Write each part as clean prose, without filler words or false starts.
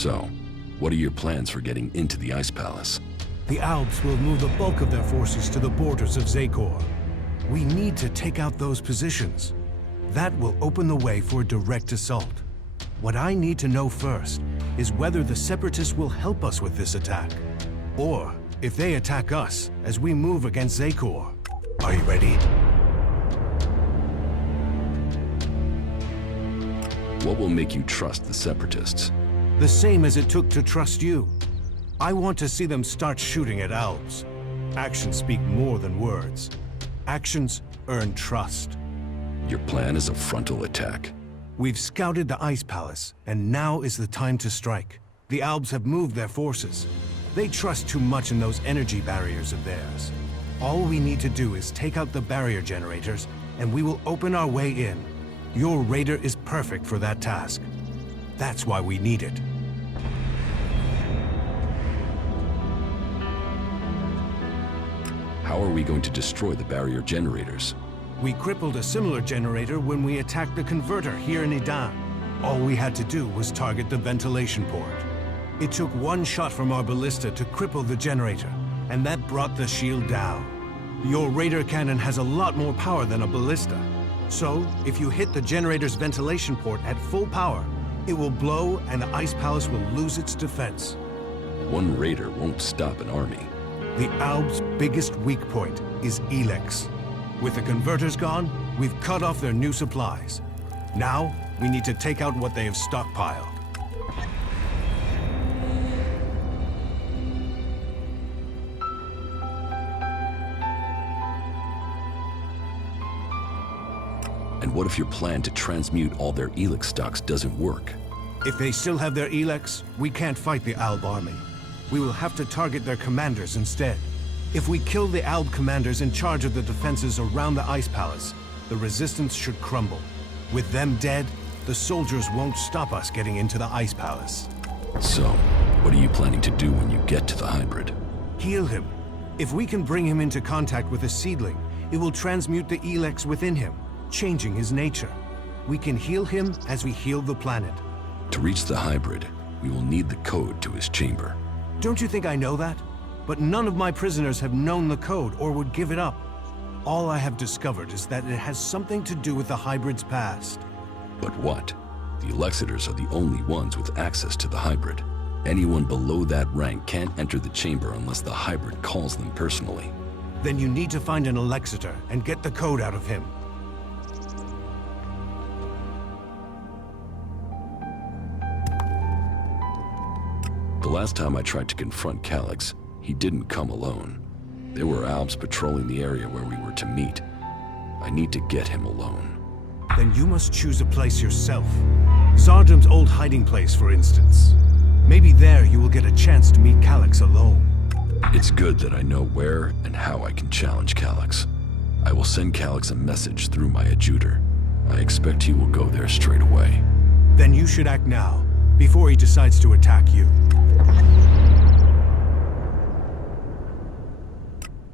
So, what are your plans for getting into the Ice Palace? The Alps will move the bulk of their forces to the borders of Zakor. We need to take out those positions. That will open the way for a direct assault. What I need to know first is whether the Separatists will help us with this attack, or if they attack us as we move against Zakor. Are you ready? What will make you trust the Separatists? The same as it took to trust you. I want to see them start shooting at Alps. Actions speak more than words. Actions earn trust. Your plan is a frontal attack. We've scouted the Ice Palace, and now is the time to strike. The Alps have moved their forces. They trust too much in those energy barriers of theirs. All we need to do is take out the barrier generators, and we will open our way in. Your raider is perfect for that task. That's why we need it. How are we going to destroy the barrier generators? We crippled a similar generator when we attacked the converter here in Idan. All we had to do was target the ventilation port. It took one shot from our ballista to cripple the generator, and that brought the shield down. Your radar cannon has a lot more power than a ballista. So, if you hit the generator's ventilation port at full power, it will blow and the Ice Palace will lose its defense. One raider won't stop an army. The Alps' biggest weak point is Elex. With the converters gone, we've cut off their new supplies. Now, we need to take out what they have stockpiled. And what if your plan to transmute all their Elex stocks doesn't work? If they still have their Elex, we can't fight the Alb army. We will have to target their commanders instead. If we kill the Alb commanders in charge of the defenses around the Ice Palace, the resistance should crumble. With them dead, the soldiers won't stop us getting into the Ice Palace. So, what are you planning to do when you get to the hybrid? Heal him. If we can bring him into contact with a seedling, it will transmute the Elex within him, changing his nature. We can heal him as we heal the planet. To reach the hybrid, we will need the code to his chamber. Don't you think I know that? But none of my prisoners have known the code or would give it up. All I have discovered is that it has something to do with the hybrid's past. But what? The Elexitors are the only ones with access to the hybrid. Anyone below that rank can't enter the chamber unless the hybrid calls them personally. Then you need to find an Elexitor and get the code out of him. The last time I tried to confront Calyx, he didn't come alone. There were Alps patrolling the area where we were to meet. I need to get him alone. Then you must choose a place yourself. Zardum's old hiding place, for instance. Maybe there you will get a chance to meet Calyx alone. It's good that I know where and how I can challenge Calyx. I will send Calyx a message through my adjutor. I expect he will go there straight away. Then you should act now, before he decides to attack you.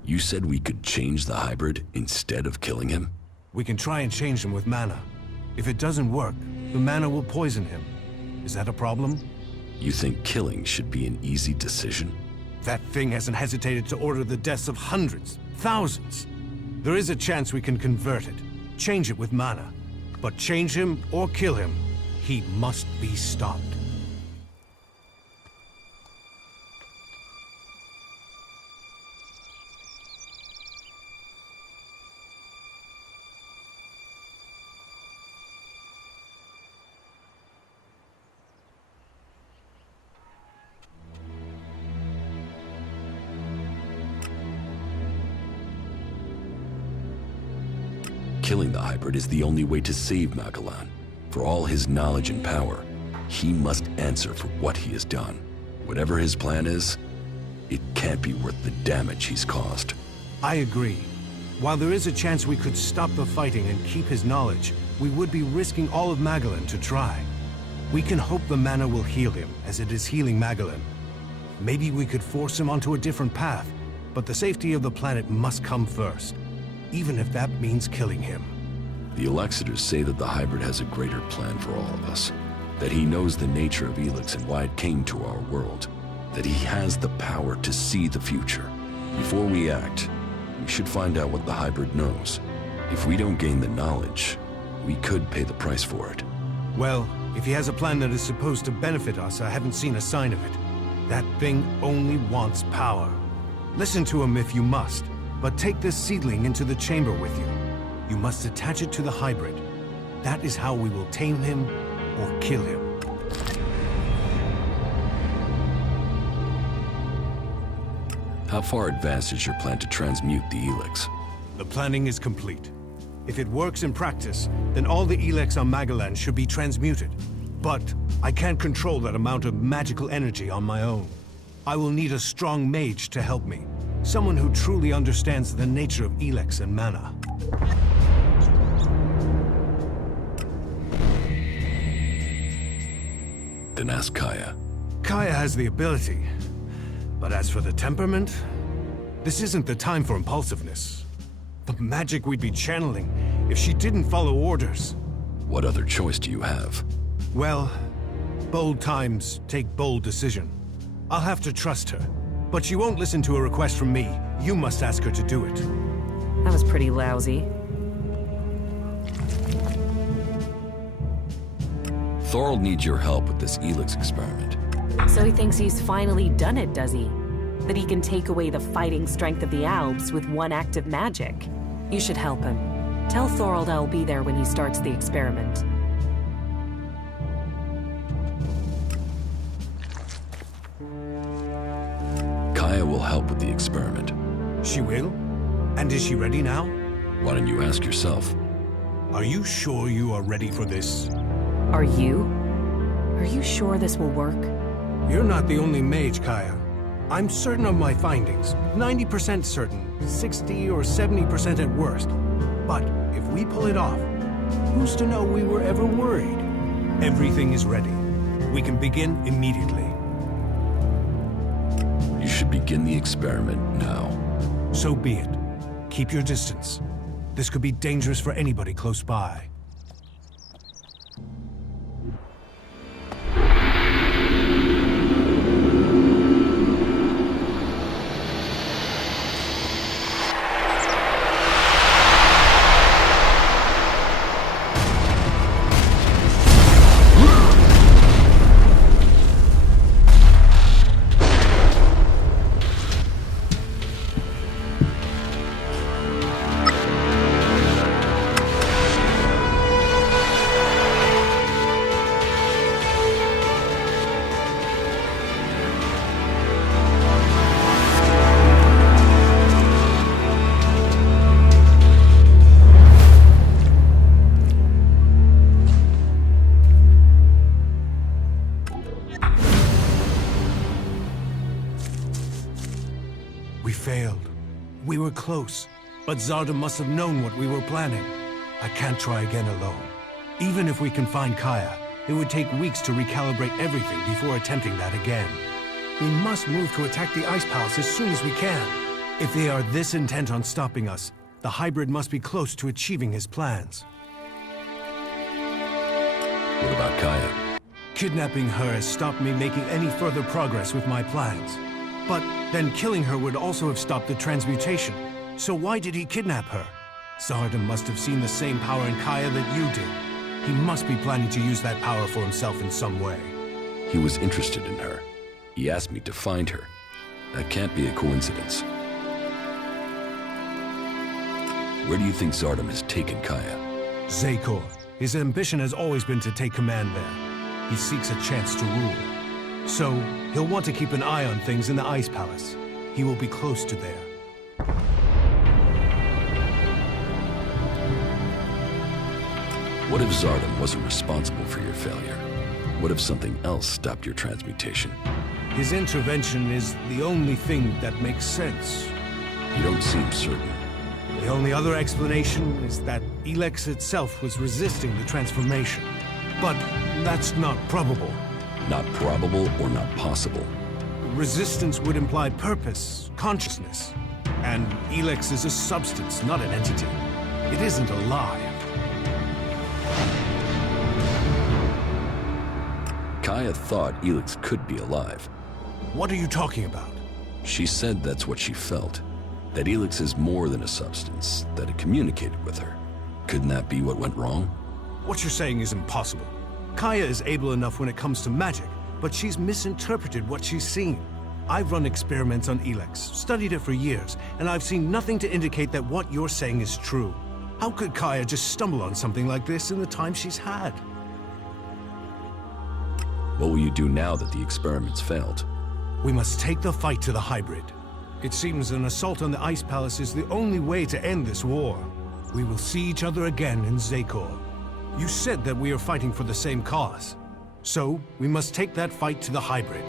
You said we could change the hybrid instead of killing him? We can try and change him with mana. If it doesn't work, the mana will poison him. Is that a problem? You think killing should be an easy decision? That thing hasn't hesitated to order the deaths of hundreds, thousands. There is a chance we can convert it, change it with mana. But change him or kill him, he must be stopped. killing the hybrid is the only way to save Magellan. For all his knowledge and power, he must answer for what he has done. Whatever his plan is, it can't be worth the damage he's caused. I agree. While there is a chance we could stop the fighting and keep his knowledge, we would be risking all of Magellan to try. We can hope the mana will heal him, as it is healing Magellan. Maybe we could force him onto a different path, but the safety of the planet must come first, even if that means killing him. The Elexitors say that the hybrid has a greater plan for all of us, that he knows the nature of Elex and why it came to our world, that he has the power to see the future. Before we act, we should find out what the hybrid knows. If we don't gain the knowledge, we could pay the price for it. Well, if he has a plan that is supposed to benefit us, I haven't seen a sign of it. That thing only wants power. Listen to him if you must, but take this seedling into the chamber with you. You must attach it to the hybrid. That is how we will tame him or kill him. How far advanced is your plan to transmute the Elex? The planning is complete. If it works in practice, then all the Elex on Magellan should be transmuted. But I can't control that amount of magical energy on my own. I will need a strong mage to help me. Someone who truly understands the nature of Elex and mana. Then ask Kaya. Kaya has the ability. But as for the temperament, this isn't the time for impulsiveness. The magic we'd be channeling if she didn't follow orders. What other choice do you have? Well, bold times take bold decision. I'll have to trust her. But she won't listen to a request from me. You must ask her to do it. That was pretty lousy. Thorold needs your help with this Elex experiment. So he thinks he's finally done it, does he? That he can take away the fighting strength of the Alps with one act of magic. You should help him. Tell Thorold I'll be there when he starts the experiment. Kaya will help with the experiment. She will? And is she ready now? Why don't you ask yourself? Are you sure you are ready for this? Are you? Are you sure this will work? You're not the only mage, Kaya. I'm certain of my findings. 90% certain, 60 or 70% at worst. But if we pull it off, who's to know we were ever worried? Everything is ready. We can begin immediately. You should begin the experiment now. So be it. Keep your distance. This could be dangerous for anybody close by. We failed. We were close, but Zardom must have known what we were planning. I can't try again alone. Even if we can find Kaya, it would take weeks to recalibrate everything before attempting that again. We must move to attack the Ice Palace as soon as we can. If they are this intent on stopping us, the hybrid must be close to achieving his plans. What about Kaya? Kidnapping her has stopped me making any further progress with my plans. But then killing her would also have stopped the transmutation. So why did he kidnap her? Zardom must have seen the same power in Kaya that you did. He must be planning to use that power for himself in some way. He was interested in her. He asked me to find her. That can't be a coincidence. Where do you think Zardom has taken Kaya? Zakor. His ambition has always been to take command there. He seeks a chance to rule. So, he'll want to keep an eye on things in the Ice Palace. He will be close to there. What if Zardom wasn't responsible for your failure? What if something else stopped your transmutation? His intervention is the only thing that makes sense. You don't seem certain. The only other explanation is that Elex itself was resisting the transformation. But that's not probable. Not probable or not possible. Resistance would imply purpose, consciousness. And Elex is a substance, not an entity. It isn't alive. Kaya thought Elex could be alive. What are you talking about? She said that's what she felt. That Elex is more than a substance, that it communicated with her. Couldn't that be what went wrong? What you're saying is impossible. Kaya is able enough when it comes to magic, but she's misinterpreted what she's seen. I've run experiments on Elex, studied it for years, and I've seen nothing to indicate that what you're saying is true. How could Kaya just stumble on something like this in the time she's had? What will you do now that the experiments failed? We must take the fight to the hybrid. It seems an assault on the Ice Palace is the only way to end this war. We will see each other again in Zakor. You said that we are fighting for the same cause. So, we must take that fight to the hybrid.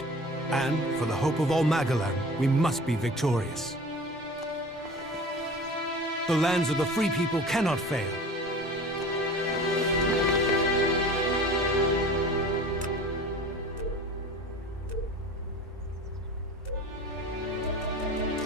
And, for the hope of all Magalan, we must be victorious. The lands of the free people cannot fail.